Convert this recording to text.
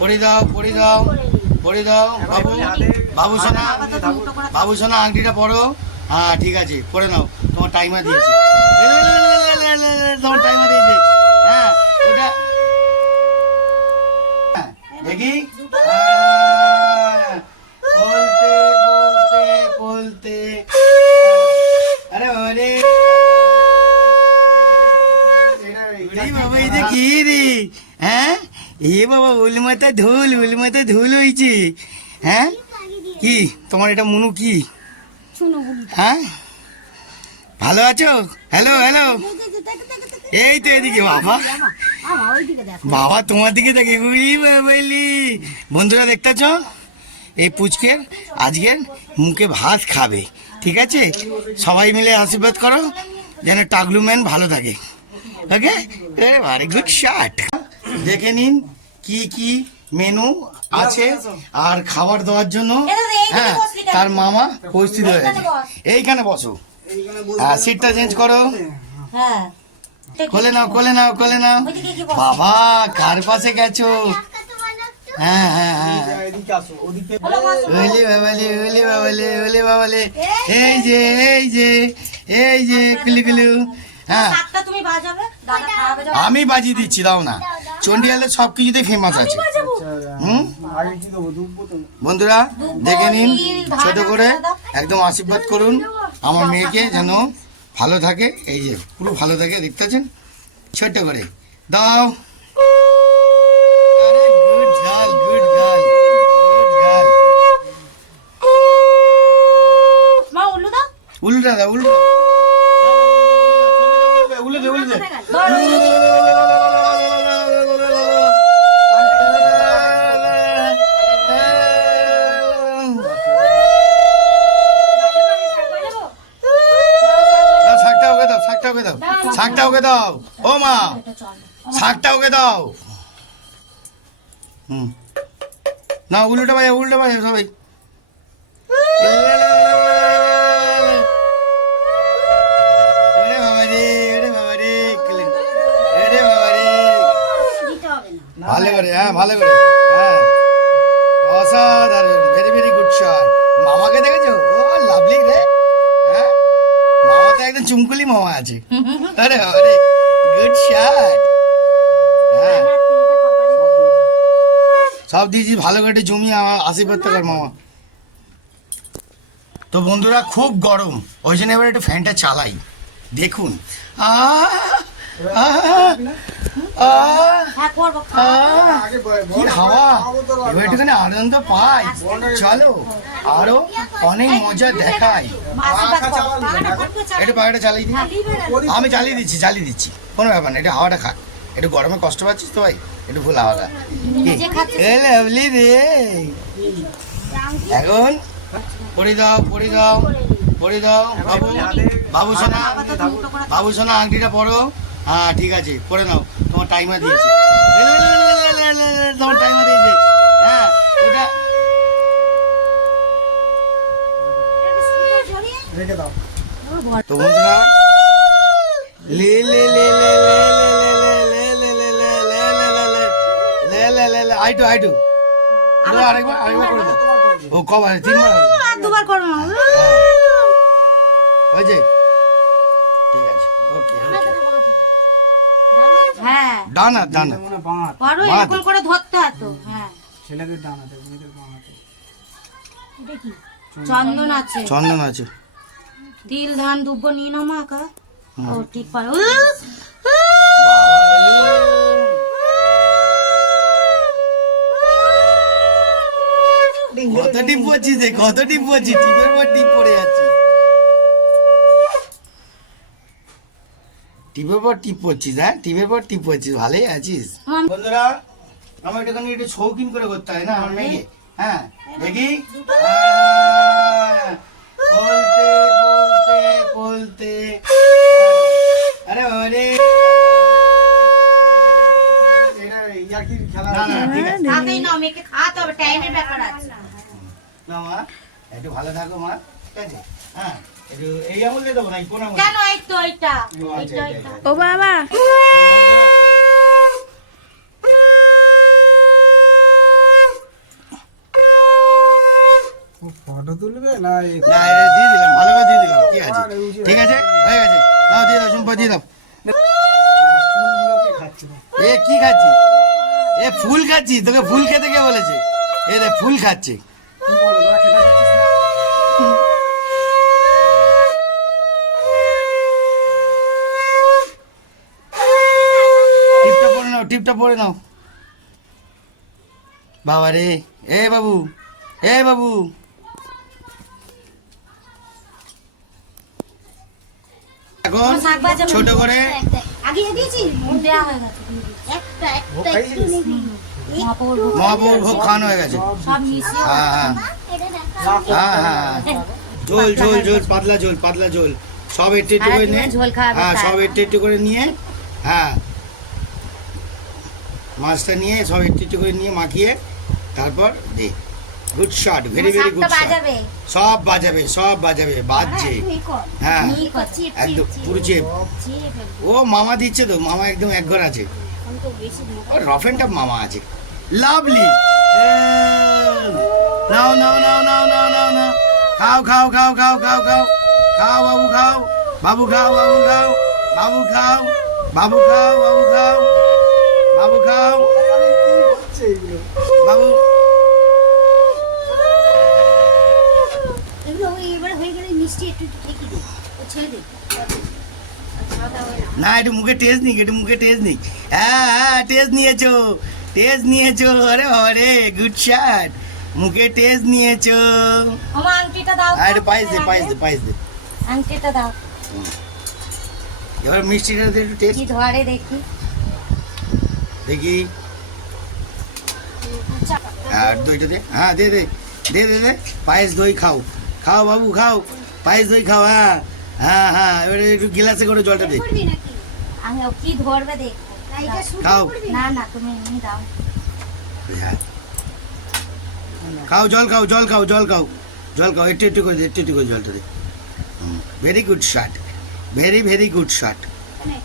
পড়ে দাও পড়ে দাও পড়ে দাও বাবু বাবু সোনা বাবু সোনা আংটিটা পড়ো। হ্যাঁ ঠিক আছে পড়ে নাও, তোমার টাইমার দিয়েছে, তোমার টাইমার দিয়েছে। হ্যাঁ ওটা দেখি বলতে বলতে বলতে আরে বাবা রে বাবা এটা কি রে? হ্যাঁ এ বাবা উলমাতে ধুল হয়েছে। হ্যাঁ কি তোমার এটা মনু কি? হ্যাঁ ভালো আছো? হ্যালো হ্যালো এই তো এদিকে বাবা বাবা তোমার দিকে দেখে বলি। বন্ধুরা দেখতেছ এই পুচকের আজকের মুখে ভাত খাবে, ঠিক আছে? সবাই মিলে আশীর্বাদ করো যেন টাগলু ম্যান ভালো থাকে। Okay very good shot. দেখে নিন কি কি মেনু আছে আর খাবার দেওয়ার জন্য। হ্যাঁ তার মামা পরিস্থিতি হয়ে গেছে। এইখানে বসো, সিটটা চেঞ্জ করো। কোলে নাও কোলে নাও কোলে নাও। বাবা কার পাশে গেছো? হ্যাঁ হ্যাঁ হ্যাঁ এই যে এই যে এই যে কুলু কুলু। হ্যাঁ আমি বাজিয়ে দিচ্ছি, দাও না। চন্ডিয়ালের সব কিছুতে ফেমাস আছে। বন্ধুরা দেখে নিন, ছোট করে একদম আশীর্বাদ করুন আমার মেয়েকে যেন ভালো থাকে। এই যে পুরো ভালো থাকে, দেখতে পাচ্ছেন? ছোট্ট করে দাও। Good girl good girl good girl. উল্টা দাও উল্টা উল্টে দে উল্টে দে। শাকটা ওকে দাও ও মা, শাকটা ওকে দাও। না উল্টো বাজে সবাই। ভালো করে, হ্যাঁ ভালো করে, হ্যাঁ অসাধারণ, ভেরি ভেরি গুড শট। মামাকে দেখেছো? ও লাভলি রে। হ্যাঁ মামা তো একদম চুমকুলি মামা আছে। আরে আরে গুড শট। হ্যাঁ সব দিয়েছি ভালো করে জমিয়ে আমার আশীর্বাদ থাকার মামা। তো বন্ধুরা খুব গরম, ওই জন্য এবার একটু ফ্যানটা চালাই। দেখুন কি হাওয়া, এবার একটুখানি আনন্দ পাই। চলো আরো অনেক মজা দেখাই। একটু পাখাটা চালিয়ে দিই, আমি চালিয়ে দিচ্ছি কোনো ব্যাপার না। একটু হাওয়াটা খাক, একটু গরমে কষ্ট পাচ্ছিস তো ভাই, একটু ফুল হাওয়াটা রে। এখন পড়ে দাও পড়ে দাও পড়ে দাও বাবু বাবু সোনা বাবু সোনা আংটিটা পড়ো। হ্যাঁ ঠিক আছে পড়ে নাও, তোমার টাইমার দিয়েছে, তোমার টাইমার দিয়েছে। হ্যাঁ ওটা তো বন্ধুরা লে লে লে লে লে আইটু আরেকবার করে দাও। ও কবার? 3বার করো হয়েছে? ঠিক আছে ওকে। হ্যাঁ ডানা ডানা পারো এরকম করে ধরতে হতো। হ্যাঁ ছেলেদের ডানাতে মেয়েদের বাঁহাতে। দেখি চন্দন আছে, চন্দন আছে, তিল ধান দুব্ব নিয়ে নাও মা কা। ও ঠিক পারো। কত টিপ পড়ছিস রে, কত টিপ পড়ছিস, টিপের পর টিপ পড়ে যাচ্ছে, টিপের পর টিপ পড়ছিস। হ্যাঁ টিপের পর টিপ পড়ছিস, ভালোই আছিস। বন্ধুরা আমার একটুখানি একটু শৌখিন করে করতে হয় না আমার মেয়েকে। হ্যাঁ দেখি বলতে বলতে বলতে আরে বাবা রে খেলা না মেয়েকে খাওয়াতে হবে, টাইমের ব্যাপার আছে। না মা একটু ভালো থাকো মা, ঠিক আছে? হ্যাঁ একটু এই আঙুল দিয়ে দেবো না, কোন আঙুল? কেন এই তো এইটা ও বাবা তুলবে না এই না এটা দিয়ে দিলাম, ভালো করে দিয়ে দিলাম, কি আছে, ঠিক আছে, হয়ে গেছে, নাও দিয়ে দাও, শুনপা দিয়ে দাও। ফুলগুলোকে খাচ্ছে না। এ কি খাচ্ছিস? এ ফুল খাচ্ছিস? তোকে ফুল খেতে কে বলেছে? এ দেখ ফুল খাচ্ছে। কি করবো, তোরা খেতে দিচ্ছিস না? টিপটা পরে নাও, টিপটা পরে নাও। বাবা রে, এ বাবু, এ বাবু, এখন আমার শাক ভাজা ছোট করে আগে দিয়েছি দেওয়া হয়ে গেছে একটা ভোগ একটা একটু খাইছিস? নিবি মহাপ্রভুর ভোগ মহাপ্রভুর ভোগ খাওয়ানো হয়ে গেছে। সব মিশিয়ে হ্যাঁ হ্যাঁ এটা দেখা রাখ। হ্যাঁ হ্যাঁ, ঝোল ঝোল ঝোল, পাতলা ঝোল, পাতলা ঝোল, সব একটু একটু করে নিয়ে, সারাদিনে ঝোল খাওয়াবে হ্যাঁ তাই। সব একটু একটু করে নিয়ে, হ্যাঁ মাছটা নিয়ে সব একটু একটু করে নিয়ে মাখিয়ে তারপর দে। Good shot, very very good শাকটা শট। বাজাবে সব বাজাবে, সব বাজাবে, বাজছে, তুই কর হ্যাঁ কি করছি একদম পুরো চেপ। চেয়ে ফেলবো ও মামা দিচ্ছে তো, মামা একদম এক ঘর আছে, এখন তো বেশি মোটা ও রফ অ্যান্ড টাফ মামা আছে। লাভলি, নাও নাও নাও নাও নাও নাও নাও, খাও খাও খাও খাও খাও খাও খাও, বাবু খাও, বাবু খাও, বাবু খাও, বাবু খাও, বাবু খাও, বাবু খাও, বাবু খাও, কি হচ্ছে এগুলো? বাবু। এগুলো এবারে হয়ে গেলে মিষ্টি একটু একটু ঠেকি দে ও ছেড়ে দে খাওয়া দাওয়া হয়ে না একটু মুখে টেস্ট নিক, একটু মুখে টেস্ট নিক। হ্যাঁ হ্যাঁ টেস্ট নিয়েছো, টেস্ট নিয়েছো, আরে আরে গুড শট, মুখে টেস্ট নিয়েছো। আমার আংটিটা দাও তো, আর একটু পায়েস দে, পায়েস দে, পায়েস দে। আংটিটা দাও এবার মিষ্টিটা দিয়ে একটু টেস্ট কি ধরে দেখি দেখি। আর দইটা দে, হ্যাঁ দে দে দে দে দে, পায়েস দই খাও, খাও বাবু খাও, পায়েস দই খাও, হ্যাঁ হ্যাঁ হ্যাঁ, এবারে একটু গিলাসে করে জলটা দে, করবি নাকি আমি ও কি ধরবে দেখো না এটা শুরু খাও। করবি না না তুমি এমনি দাও হ্যাঁ খাও, জল খাও, জল খাও, জল খাও, জল খাও, একটু একটু করে দে, একটু একটু করে জলটা দে। Very good shot, very very good shot. না